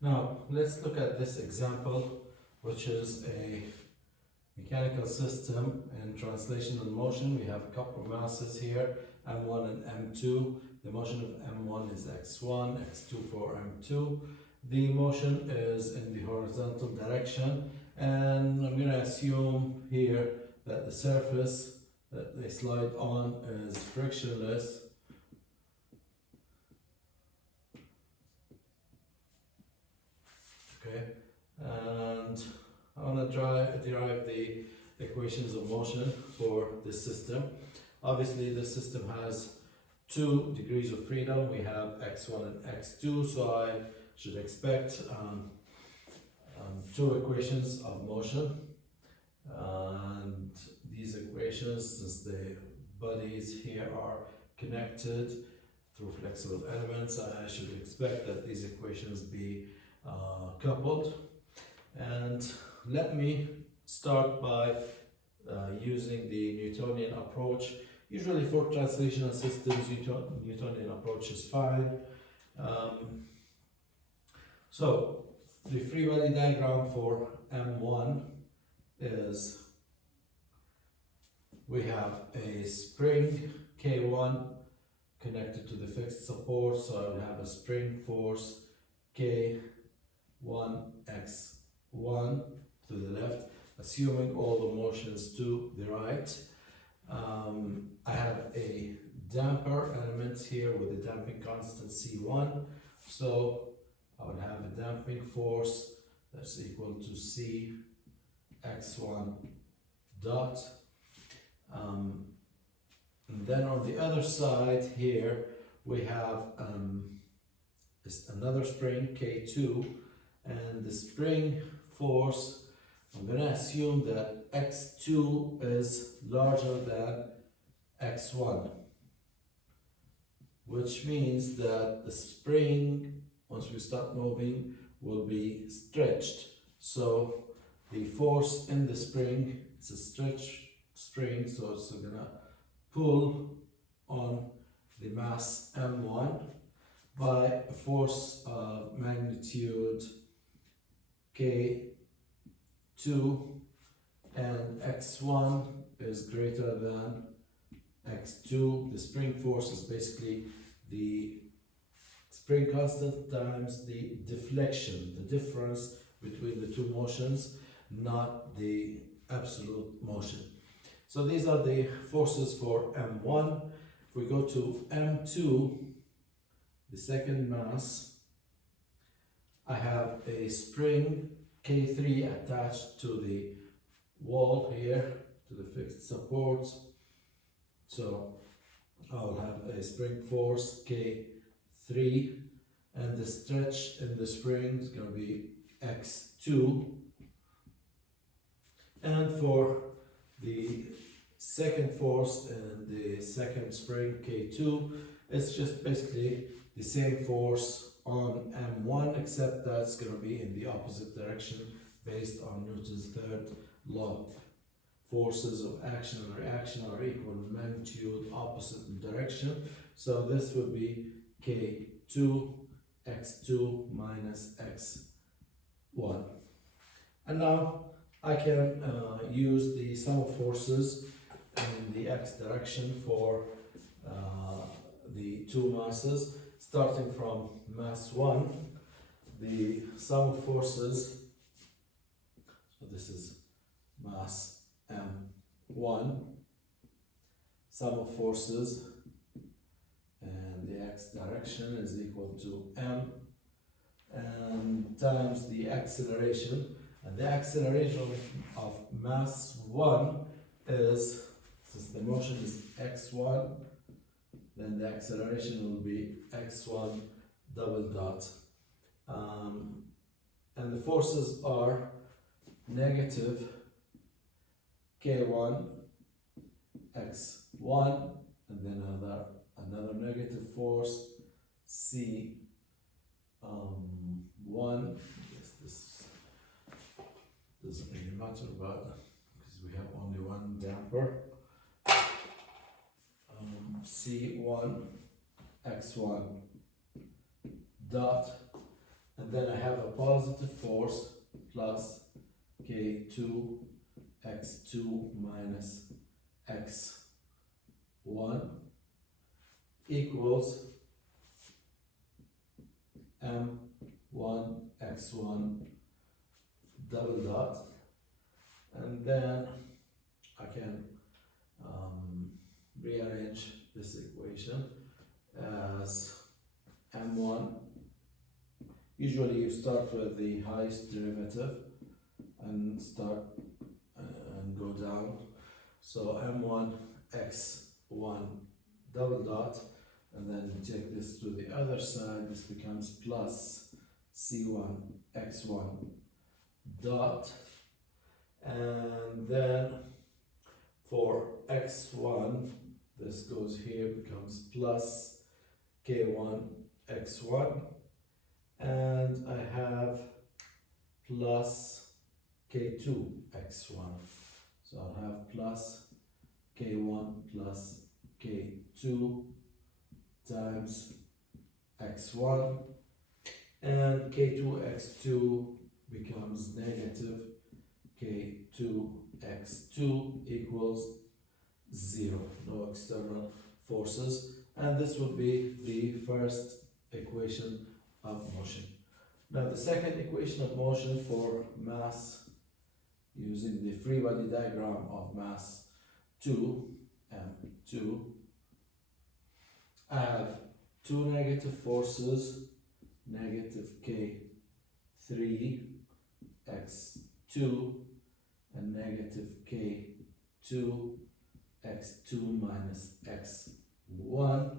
Now, let's look at this example, which is a mechanical system in translational motion. We have a couple of masses here, M1 and M2. The motion of M1 is X1, X2 for M2. The motion is in the horizontal direction, and I'm going to assume here that the surface that they slide on is frictionless. Okay, and I want to derive the equations of motion for this system. Obviously, this system has 2 degrees of freedom. We have x1 and x2, so I should expect 2 equations of motion. And these equations, since the bodies here are connected through flexible elements, I should expect that these equations be coupled. And let me start by using the Newtonian approach. Usually for translational systems, Newtonian approach is fine. So the free body diagram for M1 is, we have a spring K1 connected to the fixed support, so I will have a spring force K1 X1 to the left, assuming all the motions to the right. I have a damper element here with a damping constant C1, so I will have a damping force that's equal to C X1 dot. And then on the other side here we have another spring K2, and the spring force, I'm going to assume that X2 is larger than X1, which means that the spring, once we start moving, will be stretched. So the force in the spring, it's a stretch spring, so it's going to pull on the mass M1 by a force of magnitude K2, and X1 is greater than X2. The spring force is basically the spring constant times the deflection, the difference between the 2 motions, not the absolute motion. So these are the forces for M1. If we go to M2, the second mass, I have a spring K3 attached to the wall here, to the fixed supports. So I'll have a spring force K3, and the stretch in the spring is going to be X2. And for the second force in the second spring K2, it's just basically the same force on M1, except that's going to be in the opposite direction based on Newton's third law. Forces of action and reaction are equal in magnitude, opposite in direction. So this would be K2 X2 minus X1. And now I can use the sum of forces in the x direction for the 2 masses. Starting from mass 1, the sum of forces, so this is mass M1, sum of forces and the x direction is equal to M and times the acceleration. And the acceleration of mass 1 is, since the motion is x1, then the acceleration will be x1 double dot. And the forces are negative k1 x1, and then another negative force c1. Yes, this doesn't really matter, but because we have only one damper. C1 x1 dot, and then I have a positive force plus K2 x2 minus x1 equals m1 x1 double dot, and then I can rearrange this equation as m1. Usually you start with the highest derivative and start and go down. So m1 x1 double dot, and then you take this to the other side, this becomes plus c1 x1 dot, and then for x1 this goes here, becomes plus k1 x1, and I have plus k2 x1, so I'll have plus k1 plus k2 times x1, and k2 x2 becomes negative k2 x2 equals 0, no external forces, and this will be the first equation of motion. Now the second equation of motion for mass, using the free body diagram of mass 2, m2, I have two negative forces, negative k3 x2 and negative k2 x2 minus x1,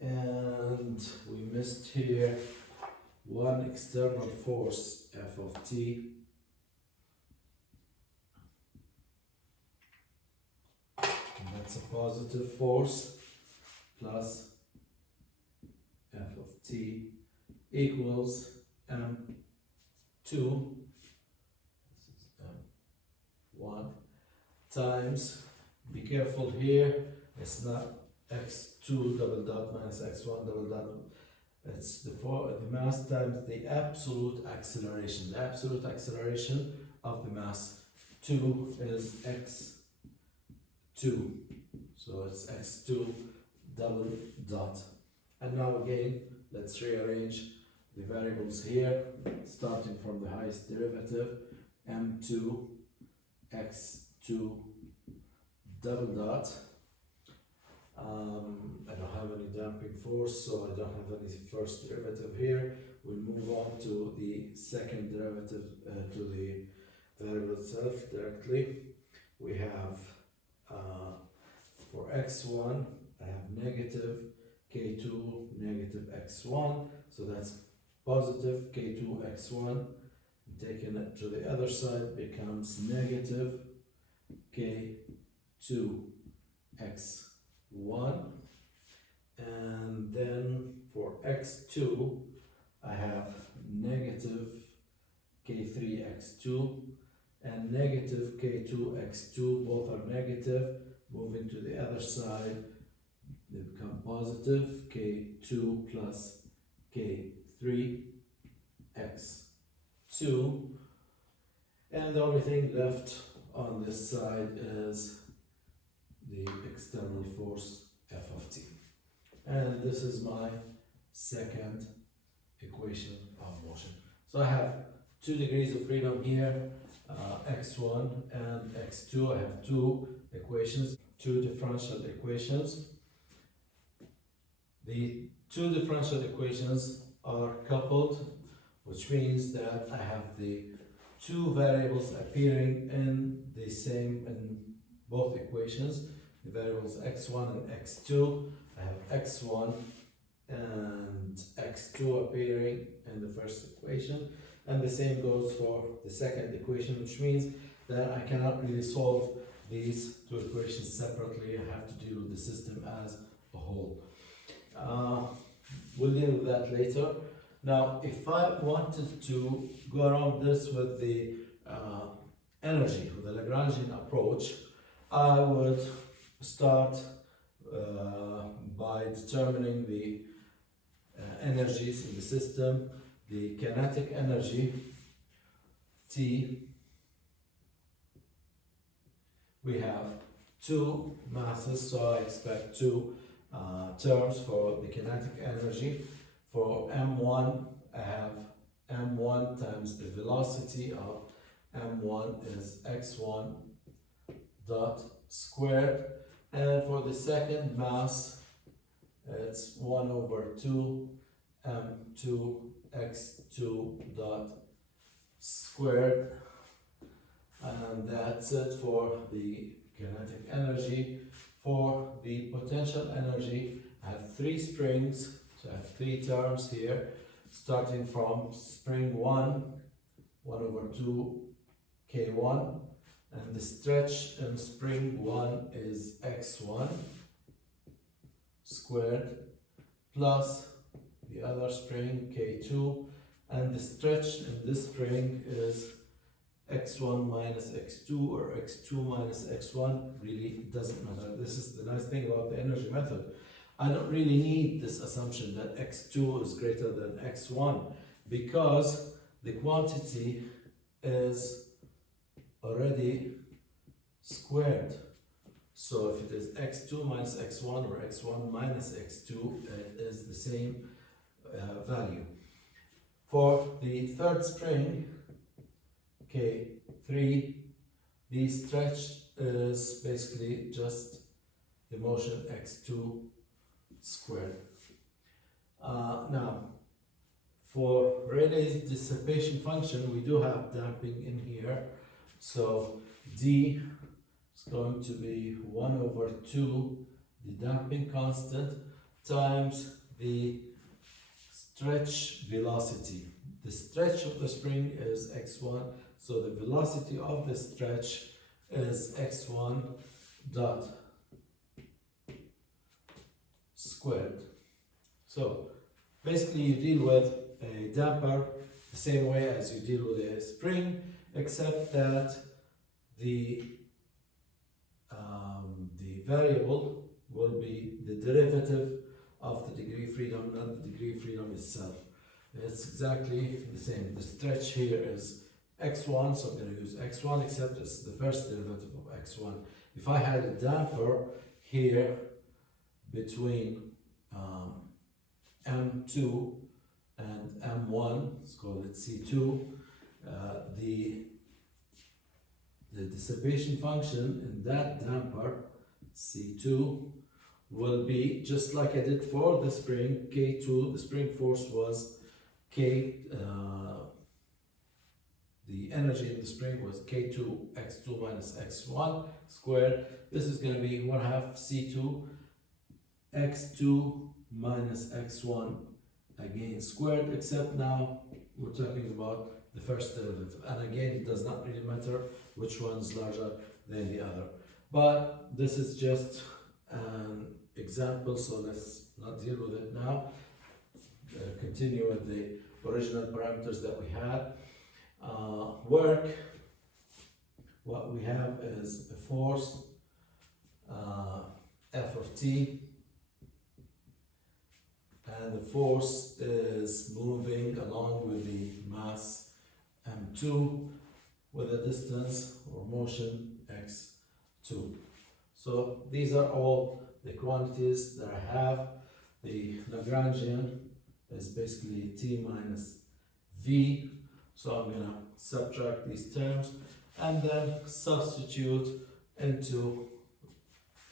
and we missed here one external force, f of t, and that's a positive force, plus f of t equals m2, this is m1, times, be careful here, it's not x2 double dot minus x1 double dot, it's the mass times the absolute acceleration. The absolute acceleration of the mass 2 is x2, so it's x2 double dot. And now again, let's rearrange the variables here, starting from the highest derivative, m2 x2 double dot. I don't have any damping force, so I don't have any first derivative here. We'll move on to the second derivative, to the variable itself directly. We have for x1, I have negative k2 negative x1, so that's positive k2 x1. Taking it to the other side becomes negative k2 x1, and then for x2 I have negative k3 x2 and negative k2 x2, both are negative. Moving to the other side, they become positive k2 plus k3 x2, and the only thing left on this side is the external force f of t. And this is my second equation of motion. So I have 2 degrees of freedom here, x1 and x2. I have 2 equations, 2 differential equations. The 2 differential equations are coupled, which means that I have the 2 variables appearing in the same, in both equations, the variables x1 and x2. I have x1 and x2 appearing in the first equation, and the same goes for the second equation, which means that I cannot really solve these 2 equations separately. I have to deal with the system as a whole. We'll deal with that later. Now, if I wanted to go around this with the energy, with the Lagrangian approach, I would start by determining the energies in the system the kinetic energy T, we have two masses, so I expect two terms for the kinetic energy. For M1, I have M1 times the velocity of M1 is x1 dot squared, and for the second mass, it's 1 over 2 M2 x2 dot squared, and that's it for the kinetic energy. For the potential energy, I have three springs, so I have three terms here, starting from spring 1 over 2 K1, and the stretch in spring 1 is x1 squared plus the other spring K2, and the stretch in this spring is x1 minus x2 or x2 minus x1, really doesn't matter. This is the nice thing about the energy method. I don't really need this assumption that x2 is greater than x1 because the quantity is already squared. So if it is x2 minus x1 or x1 minus x2, it is the same value. For the third spring, K3, the stretch is basically just the motion x2 squared. Now, for Rayleigh's dissipation function, we do have damping in here. So D is going to be 1 over 2, the damping constant, times the stretch velocity. The stretch of the spring is x1, so the velocity of the stretch is x1 dot squared. So basically you deal with a damper the same way as you deal with a spring, except that the variable will be the derivative of the degree of freedom, not the degree of freedom itself. It's exactly the same. The stretch here is x1, so I'm going to use x1, except it's the first derivative of x1. If I had a damper here between M2 and M1, let's call it C2, the dissipation function in that damper, C2, will be just like I did for the spring, K2, the spring force was K, the energy in the spring was K2 x2 minus x1 squared. This is going to be 1/2 C2 x2 minus x1 again squared, except now we're talking about the first derivative, and again it does not really matter which one is larger than the other, but this is just an example, so let's not deal with it now. Continue with the original parameters that we had. Work, what we have is a force F of t, and the force is moving along with the mass m2 with a distance or motion x2. So these are all the quantities that I have. The Lagrangian is basically t minus v, so I'm going to subtract these terms and then substitute into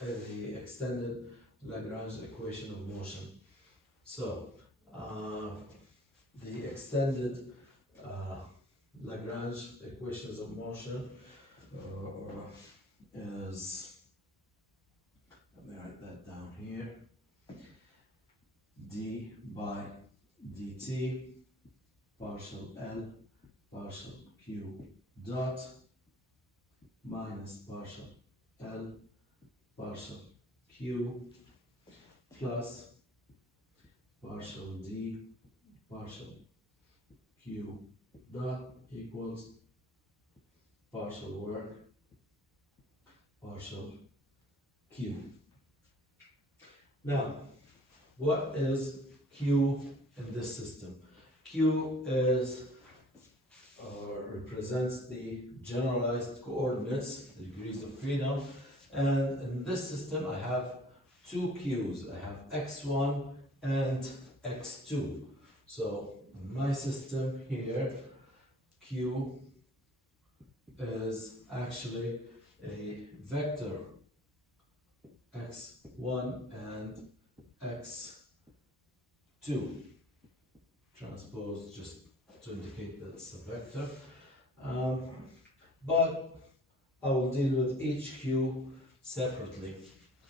the extended Lagrange equation of motion. So the extended Lagrange equations of motion is, let me write that down here, d by dt partial L partial q dot minus partial L partial q plus partial d partial q dot equals partial work partial q. Now, what is q in this system? Q is represents the generalized coordinates, the degrees of freedom, and in this system I have two Q's. I have x1 and x2. So in my system here, Q is actually a vector x1 and x2 transpose, just to indicate that it's a vector. But I will deal with each Q separately.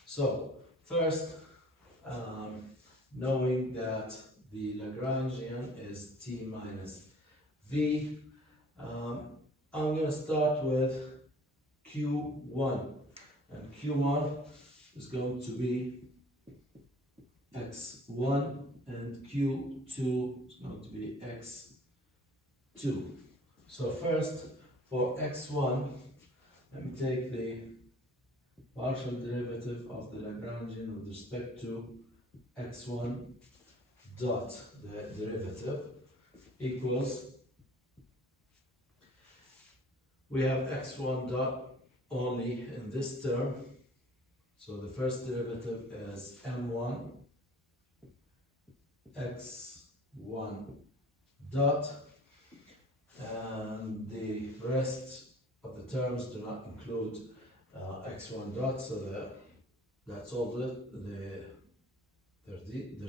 So first, knowing that the Lagrangian is T minus V, I'm going to start with Q1, and Q1 is going to be x1 and Q2 is going to be x2. So first, for x1, let me take the partial derivative of the Lagrangian with respect to x1 dot the derivative equals, we have x1 dot only in this term, so the first derivative is m1 x1 dot, and the rest of the terms do not include x1 dot, so that's all they're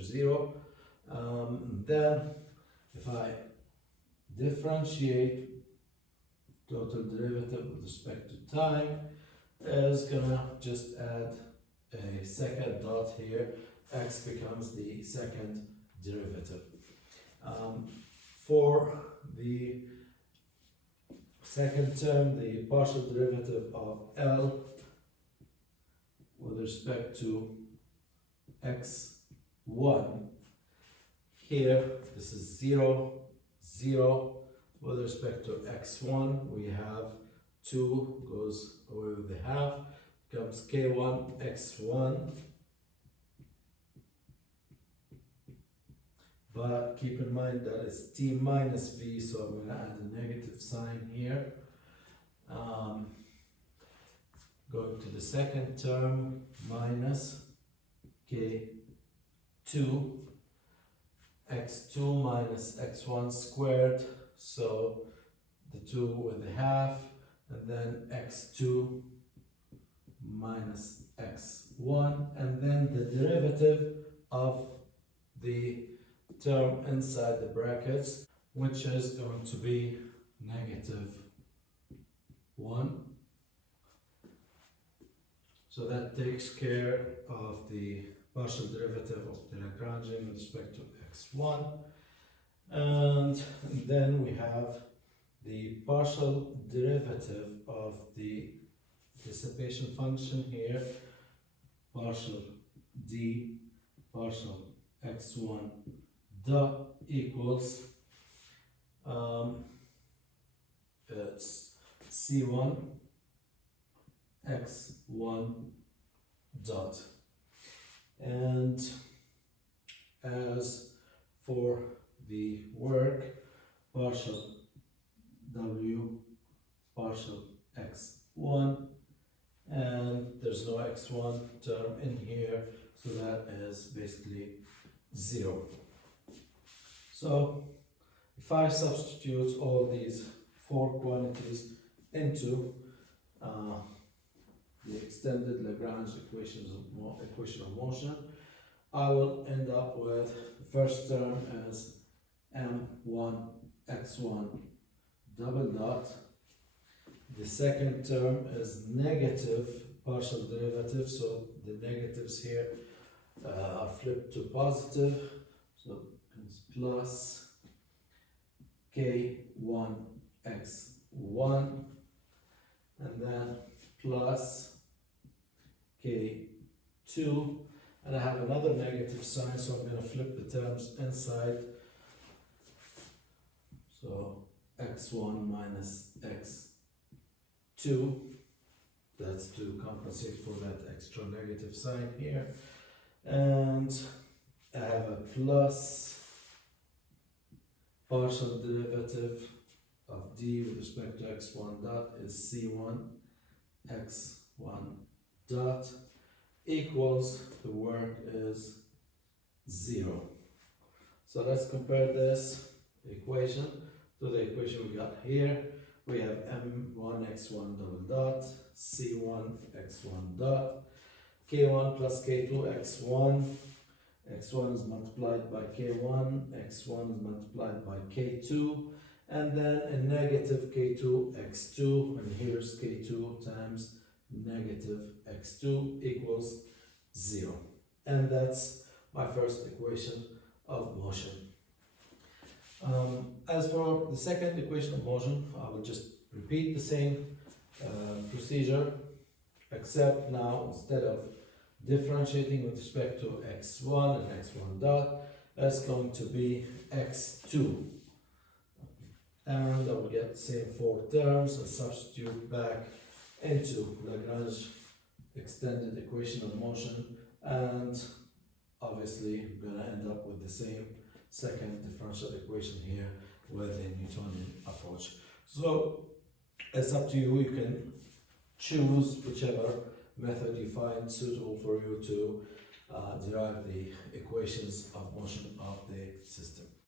zero. Then if I differentiate total derivative with respect to time, is gonna just add a second dot here, x becomes the second derivative. For the second term, the partial derivative of L with respect to x1, here this is 0, 0. With respect to x1, we have 2 goes away with the half, becomes k1 x1. But keep in mind that it's t minus v, so I'm going to add a negative sign here. Going to the second term, minus k2 x2 minus x1 squared, so the 2 with the half, and then x2 minus x1, and then the derivative of the term inside the brackets, which is going to be negative 1. So that takes care of the partial derivative of the Lagrangian with respect to x1. And then we have the partial derivative of the dissipation function here, partial d partial x1 dot equals it's c1 x1 dot. And as for the work, partial w partial x1, and there's no x1 term in here, so that is basically 0. So if I substitute all these four quantities into the extended Lagrange equation of motion, I will end up with the first term as m1 x1 double dot. The second term is negative partial derivative, so the negatives here are flipped to positive, so it's plus k1 x1, and then plus k2, and I have another negative sign, so I'm going to flip the terms inside, so x1 minus x2, that's to compensate for that extra negative sign here, and I have a plus partial derivative of d with respect to x1 dot is c1 x1 dot equals, the work is 0. So let's compare this equation to the equation we got here. We have m1 x1 double dot, c1 x1 dot, k1 plus k2 x1. x1 is multiplied by k1, x1 is multiplied by k2, and then a negative k2 x2, and here's k2 times negative x2 equals 0. And that's my first equation of motion. As for the second equation of motion, I will just repeat the same procedure, except now instead of differentiating with respect to x1 and x1 dot, that's going to be x2. And I will get the same four terms and substitute back into Lagrange extended equation of motion, and obviously I'm going to end up with the same second differential equation here with the Newtonian approach. So it's up to you. You can choose whichever method you find suitable for you to derive the equations of motion of the system.